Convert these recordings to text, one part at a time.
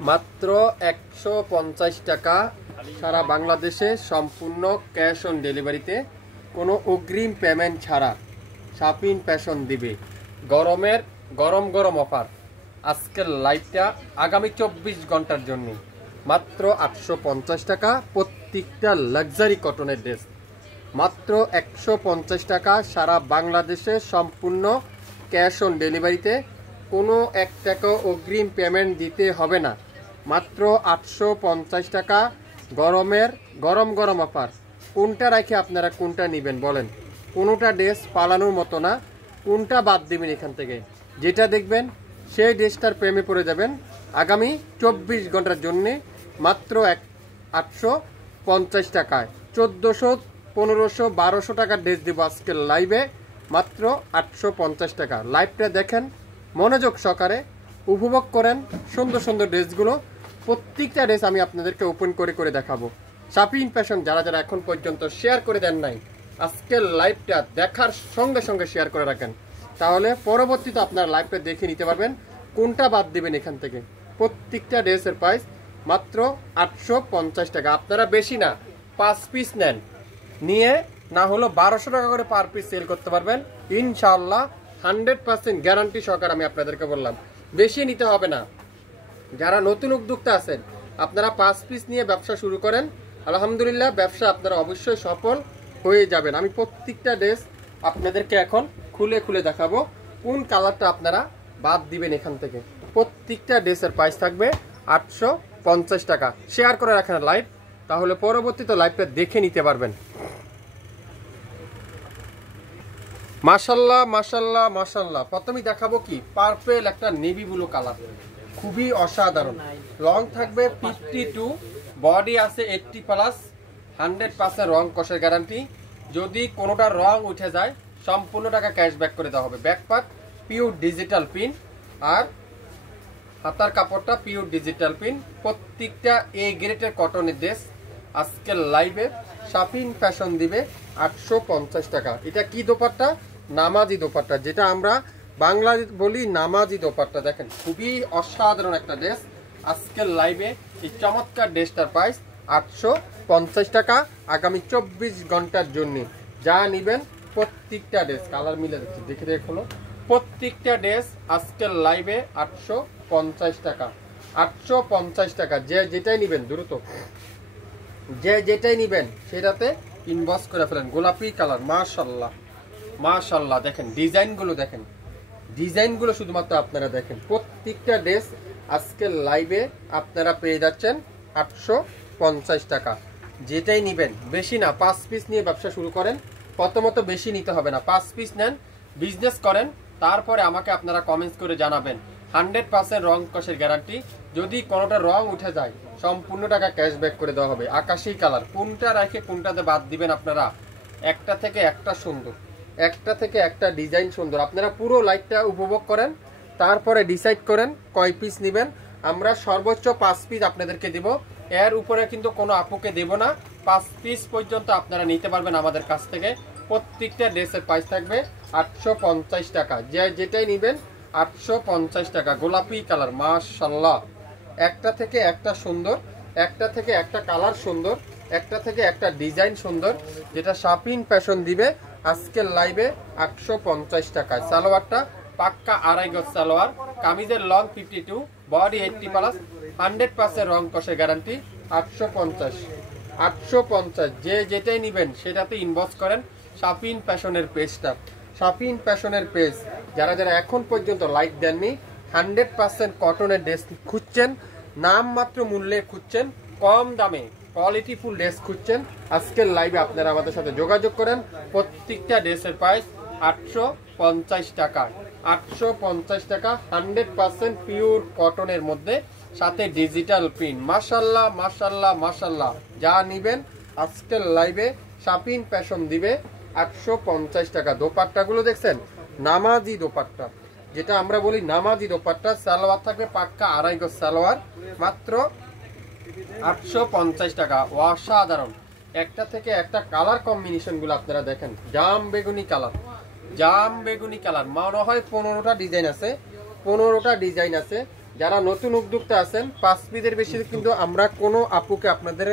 মাত্র 150 টাকা সারা বাংলাদেশে সম্পূর্ণ ক্যাশ অন ডেলিভারিতে, কোনো অগ্রিম পেমেন্ট ছাড়া শাপিন ফ্যাশন দিবে গরমের গরম গরম অফার। আজকের লাইভটা আগামী 24 ঘন্টার জন্য মাত্র 850 টাকা। প্রত্যেকটা লাক্সারি কটনের ড্রেস মাত্র 150 টাকা সারা বাংলাদেশে সম্পূর্ণ ক্যাশ অন ডেলিভারিতে, কোনো 1 টাকা অগ্রিম পেমেন্ট দিতে হবে না। মাত্র 850 টাকা গরমের গরম গরম অফার। কোনটা রেখে আপনারা কোনটা নেবেন বলেন? কোনোটা ড্রেস পালানোর মতো না, কোনটা বাদ দিবেন এখান থেকে? যেটা দেখবেন সেই ড্রেসটার প্রেমে পড়ে যাবেন আগামী 24 ঘন্টার জন্যে মাত্র 850 টাকায়। 1400, 1500, 1200 টাকার ড্রেস দেবো আজকের লাইভে মাত্র 850 টাকা। লাইভটা দেখেন মনোযোগ সহকারে, উপভোগ করেন সুন্দর সুন্দর ড্রেসগুলো। প্রত্যেকটা ড্রেস আমি আপনাদেরকে ওপেন করে করে দেখাবো। শাপিন ফ্যাশন যারা যারা এখন পর্যন্ত শেয়ার করে দেন নাই, আজকের লাইভটা দেখার সঙ্গে সঙ্গে শেয়ার করে রাখেন, তাহলে পরবর্তীতে আপনারা লাইভটা দেখে নিতে পারবেন কোনটা বাদ দিবেন এখান থেকে। প্রত্যেকটা ড্রেসের প্রাইস মাত্র 850 টাকা। আপনারা বেশি না 5 পিস নেন, নিয়ে না হলো 1200 টাকা করে পার পিস সেল করতে পারবেন ইনশাআল্লাহ। 100% গ্যারান্টি সহকারে আমি আপনাদেরকে বললাম, বেশি নিতে হবে না। যারা নতুন উদ্যোক্তা আছেন আপনারা 5 পিস নিয়ে ব্যবসা শুরু করেন, আলহামদুলিল্লাহ ব্যবসা আপনারা অবশ্যই সফল হয়ে যাবেন। আমি প্রত্যেকটা ড্রেস আপনাদেরকে এখন খুলে খুলে দেখাবো কোন কালারটা আপনারা বাদ দিবেন এখান থেকে। প্রত্যেকটা ড্রেসের প্রাইস থাকবে 850 টাকা। শেয়ার করে রাখেন লাইভ, তাহলে পরবর্তীতে লাইভটা দেখে নিতে পারবেন। মাশাল্লাহ মাশাল্লাহ মাশাল্লাহ। প্রথমেই দেখাবো কি পার্পল একটা নেভি ব্লু কালার, খুবই অসাধারণ। রং থাকবে 52, বডি আছে 80+, 100% রং কষের গ্যারান্টি। যদি কোনোটা রং উঠে যায় সম্পূর্ণ টাকা ক্যাশব্যাক করে দেওয়া হবে। ব্যাকপার্ট পিওর ডিজিটাল প্রিন্ট আর হাতার কাপড়টা পিওর ডিজিটাল প্রিন্ট। প্রত্যেকটা এই গ্রেটের কটনের ড্রেস আজকের লাইভে শাপিন ফ্যাশন দিবে 850 টাকা। এটা কি দোপাট্টা? নামাজি দোপাট্টা, যেটা আমরা বাংলা বলি নামাজি দোপাট্টা। দেখেন খুবই অসাধারণ একটা ড্রেস। আজকের লাইভে এই চমৎকার ড্রেসটার প্রাইস 850 টাকা আগামী 24 ঘন্টার জন্য। যা নিবেন প্রত্যেকটা ড্রেস কালার মিলে যাচ্ছে, দেখে দেখো প্রত্যেকটা ড্রেস আজকের লাইভে 850 টাকা। 850 টাকা। যে যেটাই নিবেন দ্রুত, যে যেটাই নিবেন সেটাতে ইনবক্স করে ফেলেন। গোলাপি কালার, মাশাল্লাহ মাশাল্লাহ। দেখেন ডিজাইনগুলো, দেখেন ডিজাইনগুলো শুধুমাত্র আপনারা দেখেন। প্রত্যেকটা ড্রেস আজকের লাইভে আপনারা পেয়ে যাচ্ছেন 850 টাকা। যেটাই নিবেন বেশি না, 5 পিস নিয়ে ব্যবসা শুরু করেন। প্রথমত বেশি নিতে হবে না, 5 পিস নেন, বিজনেস করেন, তারপরে আমাকে আপনারা কমেন্টস করে জানাবেন। 100% রং কষের গ্যারান্টি। যদি কোনোটা রং উঠে যায় সম্পূর্ণ টাকা ক্যাশব্যাক করে দেওয়া হবে। আকাশি কালার, কোনটা রেখে কোনটাতে বাদ দিবেন আপনারা? একটা থেকে একটা সুন্দর, একটা থেকে একটা ডিজাইন সুন্দর। আপনারা পুরো লাইভটা উপভোগ করেন, তারপরে ডিসাইড করেন কয় পিস নেবেন। আমরা সর্বোচ্চ 5 পিস আপনাদেরকে দেব, এর উপরে কিন্তু কোনো আপুকে দেব না। 5 পিস পর্যন্ত আপনারা নিতে পারবেন আমাদের কাছ থেকে। প্রত্যেকটা ড্রেসের প্রাইস থাকবে 850 টাকা। যে যেটাই নেবেন 850 টাকা। গোলাপি কালার, মাশাল্লাহ। একটা থেকে একটা সুন্দর, একটা থেকে একটা কালার সুন্দর, একটা থেকে একটা ডিজাইন সুন্দর, যেটা শাপিন ফ্যাশন দিবে আজকের লাইভে 850 টাকায়। সালোয়ারটা পাক্কা 2.5 গজ সালোয়ার, কামিজের লং 52, বডি 80+, 100% রং কষে গ্যারান্টি। 850। যে যেটাই নিবেন সেটাতে ইনবক্স করেন শাপিন ফ্যাশনের পেজটা। শাপিন ফ্যাশনের পেজ যারা যারা এখন পর্যন্ত লাইক দেননি, 100% কটনের ড্রেস খুঁজছেন, নামমাত্র মূল্যে খুঁজছেন, কম দামে কোয়ালিটিফুল ড্রেস খুঁজছেন, আজকের লাইভে আপনারা আমাদের সাথে যোগাযোগ করেন। প্রত্যেকটা ড্রেসের প্রাইস 850 টাকা। 850 টাকা, 100% পিওর কটনের মধ্যে, সাথে ডিজিটাল প্রিন্ট। মাশাল্লাহ মাশাল্লাহ মাশাল্লাহ। যা নিবেন আজকের লাইভে শাপিন ফ্যাশন দিবে 850 টাকা। দোপাট্টাগুলো দেখছেন নামাজি দোপাট্টা, যেটা আমরা বলি নামাজি দোপাট্টা। সালোয়ার থাকবে পাক্কা 2.5 গজ সালোয়ার, মাত্র 850 টাকা। অসাধারণ। একটা থেকে একটা কালার কম্বিনেশন গুলো আপনারা দেখেন। জাম বেগুনি কালার, জাম বেগুনি কালার, মনে হয় 15টা ডিজাইন আছে, 15টা ডিজাইন আছে। যারা নতুন উদ্যোক্তা আছেন 5 পিসের বেশি কিন্তু আমরা কোনো আপুকে আপনাদের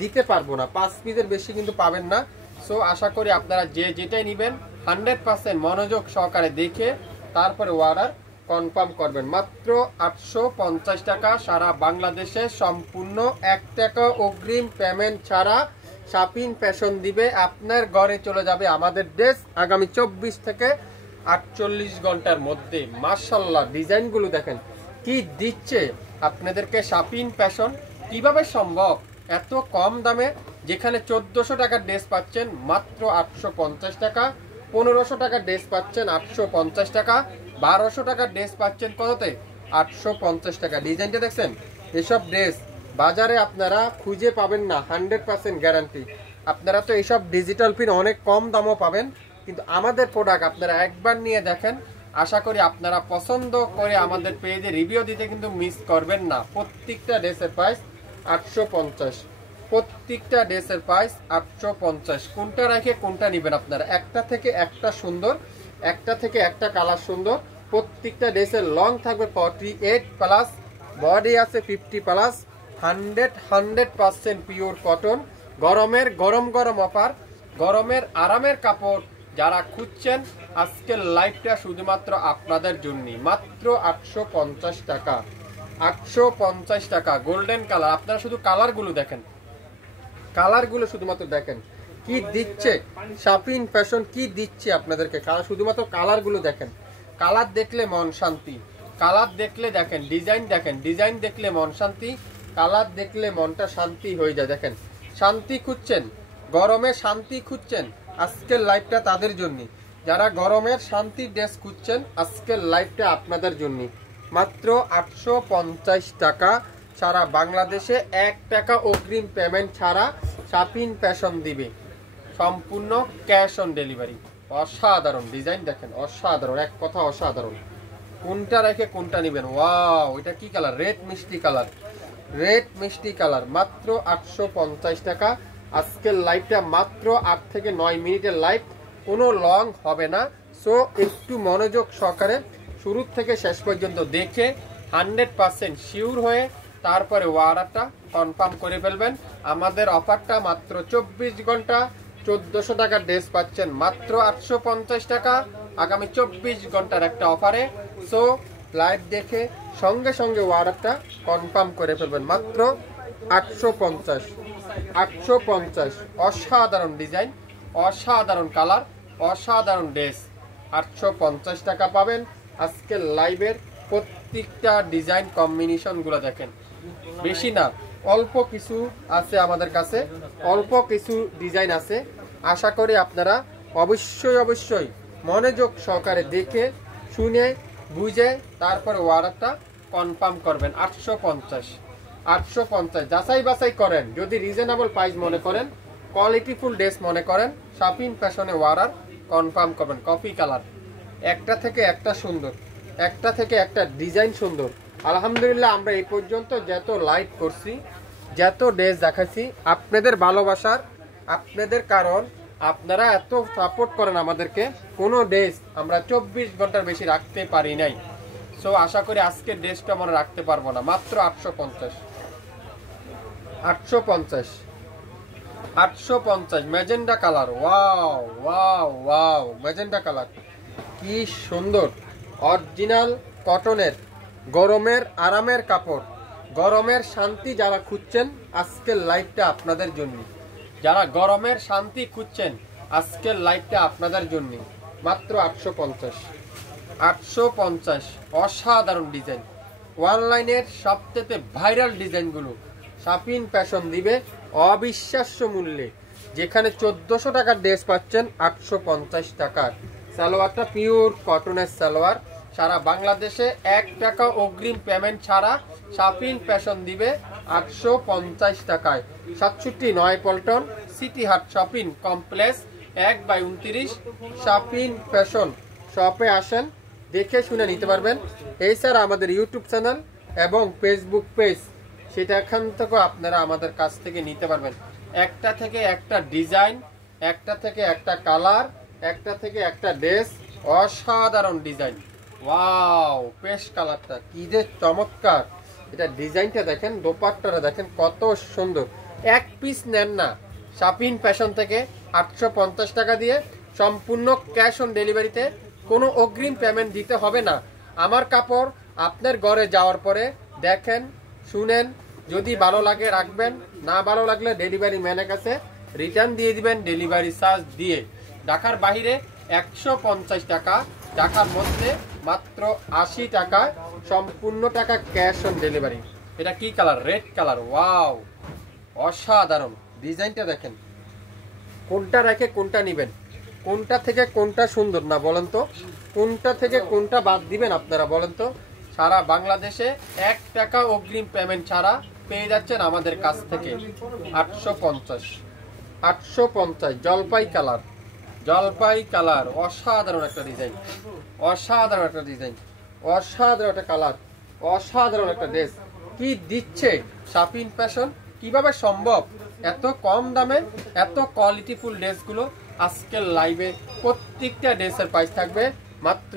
দিতে পারবো না, 5 পিসের বেশি কিন্তু পাবেন না। সো আশা করি আপনারা যে যেটাই নেবেন 100% মনোযোগ সহকারে দেখে তারপরে অর্ডার কনফার্ম করবেন। মাত্র 850 টাকা, সারা বাংলাদেশে সম্পূর্ণ 1 টাকা অগ্রিম পেমেন্ট ছাড়া শাপিন ফ্যাশন দিবে, আপনার ঘরে চলে যাবে আমাদের ড্রেস আগামী 24 থেকে 48 ঘন্টার মধ্যে। মাশাআল্লাহ, ডিজাইনগুলো দেখেন কি দিচ্ছে আপনাদেরকে শাপিন ফ্যাশন। কিভাবে সম্ভব এত কম দামে? যেখানে 1400 টাকার ড্রেস পাচ্ছেন মাত্র 850 টাকা, 1500 টাকার ড্রেস পাচ্ছেন 850 টাকা, 1200 টাকার ড্রেস পাচ্ছেন কততে? 850 টাকা। ডিজাইনটা দেখছেন? এসব ড্রেস বাজারে আপনারা খুঁজে পাবেন না, 100% গ্যারান্টি। আপনারা তো এইসব ডিজিটাল প্রিন্ট অনেক কম দামও পাবেন, কিন্তু আমাদের প্রোডাক্ট আপনারা একবার নিয়ে দেখেন, আশা করি আপনারা পছন্দ করে আমাদের পেজে রিভিউ দিতে কিন্তু মিস করবেন না। প্রত্যেকটা ড্রেসের প্রাইস 850, প্রত্যেকটা ড্রেসের প্রাইস 850। কোনটা রেখে কোনটা নেবেন আপনারা? একটা থেকে একটা সুন্দর, একটা থেকে একটা কালার সুন্দর। প্রত্যেকটা ড্রেসের লং থাকবে 48 প্লাস, বডি আছে 50 প্লাস, 100% পিওর কটন। গরমের গরম গরম অফার, গরমের আরামের কাপড় যারা খুঁজছেন আজকের লাইভটা শুধুমাত্র আপনাদের জন্য। মাত্র 850 টাকা, 850 টাকা। গোল্ডেন কালার, আপনারা শুধু কালারগুলো দেখেন, কালারগুলো শুধুমাত্র দেখেন কি দিচ্ছে শাপিন ফ্যাশন, কি দিচ্ছে আপনাদেরকে। শুধুমাত্র কালারগুলো দেখেন, কালার দেখলে মন শান্তি, কালার দেখলে দেখেন ডিজাইন, দেখেন ডিজাইন দেখলে মন শান্তি, কালার দেখলে মনটা শান্তি হয়ে যায়। দেখেন শান্তি খুঁজছেন, গরমে শান্তি খুঁজছেন, আজকের লাইভটা তাদের জন্য। যারা গরমের শান্তির ড্রেস খুঁজছেন আজকের লাইভটা আপনাদের জন্য। মাত্র 850 টাকা, সারা বাংলাদেশে 1 টাকা অগ্রিম পেমেন্ট ছাড়া শাপিন ফ্যাশন দিবে, সম্পূর্ণ ক্যাশ অন ডেলিভারি। অসাধারণ ডিজাইন দেখেন, অসাধারণ, এক কথা অসাধারণ। কোনটা রেখে কোনটা নেবেন? ওয়াও, এটা কি কালার? রেড মিষ্টি কালার, রেড মিষ্টি কালার। মাত্র 850 টাকা। আজকের লাইভটা মাত্র 8 থেকে 9 মিনিটের লাইভ, কোনো লং হবে না। সো একটু মনোযোগ সহকারে শুরু থেকে শেষ পর্যন্ত দেখে 100% শিওর হয়ে তারপরে অর্ডারটা কনফার্ম করে ফেলবেন। আমাদের অফারটা মাত্র 24 ঘন্টা, 1400 টাকার ড্রেস পাচ্ছেন মাত্র 850 টাকা, আগামী 24 ঘন্টার একটা অফারে। সো লাইভ দেখে সঙ্গে সঙ্গে অর্ডারটা কনফার্ম করে ফেলবেন। মাত্র 850, 850। অসাধারণ ডিজাইন, অসাধারণ কালার, অসাধারণ ড্রেস। 850 টাকা পাবেন। আজকের লাইভের প্রত্যেকটা ডিজাইন কম্বিনেশনগুলো দেখেন, বেশি না অল্প কিছু আছে আমাদের কাছে, অল্প কিছু ডিজাইন আছে। আশা করি আপনারা অবশ্যই অবশ্যই মনোযোগ সহকারে দেখে শুনে বুঝে তারপরে অর্ডারটা কনফার্ম করবেন। 850, 850 যাচাই বাছাই করেন। যদি রিজনেবল প্রাইস মনে করেন, কোয়ালিটিফুল ড্রেস মনে করেন, শাপিন ফ্যাশনে অর্ডার কনফার্ম করবেন। কফি কালার, একটা থেকে একটা সুন্দর, একটা থেকে একটা ডিজাইন সুন্দর। আলহামদুলিল্লাহ, আমরা এই পর্যন্ত যত লাইভ করছি, যত ড্রেস দেখাচ্ছি, আপনাদের ভালোবাসার, আপনাদের কারণ আপনারা এত সাপোর্ট করেন আমাদেরকে। কোনো ড্রেস আমরা 24 ঘন্টার বেশি রাখতে পারি নাই। সো আশা করি আজকের ড্রেসটা আমরা রাখতে পারবো না। মাত্র 850, 850, 850। Magenta colour, wow wow wow, magenta colour কি সুন্দর। অরিজিনাল কটনের গরমের আরামের কাপড়, গরমের শান্তি যারা খুঁজছেন আজকের লাইভটা আপনাদের জন্য। যারা গরমের শান্তি খুঁজছেন আজকের লাইভটা আপনাদের জন্য। মাত্র 850, 850। অসাধারণ ডিজাইন, অনলাইনের সবচেয়ে ভাইরাল ডিজাইনগুলো শাপিন ফ্যাশন দিবে অবিশ্বাস্য মূল্যে। যেখানে 1400 টাকার ড্রেস পাচ্ছেন 850 টাকার। সালোয়ারটা পিওর কটনের সালোয়ার। সারা বাংলাদেশে 1 টাকা অগ্রিম পেমেন্ট ছাড়া শাপিন ফ্যাশন দিবে 850 টাকায়। 67 পল্টন সিটি হাট শপিং কমপ্লেক্স 1/29 শাপিন ফ্যাশন শপে আসেন, দেখে শুনে নিতে পারবেন। এছাড়া আমাদের ইউটিউব চ্যানেল এবং ফেসবুক পেজ, সেটা এখান থেকে আপনারা আমাদের কাছ থেকে নিতে পারবেন। একটা থেকে একটা ডিজাইন, একটা থেকে একটা কালার, একটা থেকে একটা ড্রেস, অসাধারণ ডিজাইন, ওয়াও, পেস্ট কালারটা কি যে চমৎকার। এটা ডিজাইনটা দেখেন, দোপাট্টাটা দেখেন কত সুন্দর। এক পিস নেন না, শাপিন ফ্যাশন থেকে 850 টাকা দিয়ে সম্পূর্ণ ক্যাশ অন ডেলিভারিতে, কোনো অগ্রিম পেমেন্ট দিতে হবে না। আমার কাপড় আপনার ঘরে যাওয়ার পরে দেখেন, শুনেন, যদি ভালো লাগে রাখবেন, না ভালো লাগলে ডেলিভারি ম্যানের কাছে রিটার্ন দিয়ে দিবেন ডেলিভারি চার্জ দিয়ে। ঢাকার বাইরে 150 টাকা, ঢাকার মধ্যে মাত্র 80 টাকা, সম্পূর্ণ টাকা ক্যাশ অন ডেলিভারি। এটা কি কালার? Red colour. ওয়াও, অসাধারণ। ডিজাইনটা দেখেন, কোনটা রেখে কোনটা নিবেন, কোনটা থেকে কোনটা সুন্দর না বলেন তো? কোনটা থেকে কোনটা বাদ দিবেন আপনারা বলেন তো? সারা বাংলাদেশে 1 টাকা অগ্রিম পেমেন্ট ছাড়া পেয়ে যাচ্ছেন আমাদের কাছ থেকে। 850 জলপাই কালার, জলপাই কালার। অসাধারণ একটা ডিজাইন, অসাধারণ একটা ডিজাইন, অসাধারণ একটা কালার, অসাধারণ একটা ড্রেস। কি দিচ্ছে শাপিন ফ্যাশন? কিভাবে সম্ভব এত কম দামে এত কোয়ালিটিফুল ড্রেসগুলো? আজকের লাইভে প্রত্যেকটা ড্রেসের প্রাইস থাকবে মাত্র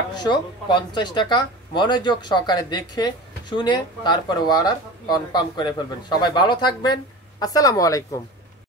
850 টাকা। মনোযোগ সহকারে দেখে শুনে তারপরে অর্ডার কনফার্ম করে ফেলবেন। সবাই ভালো থাকবেন। আসসালামু আলাইকুম।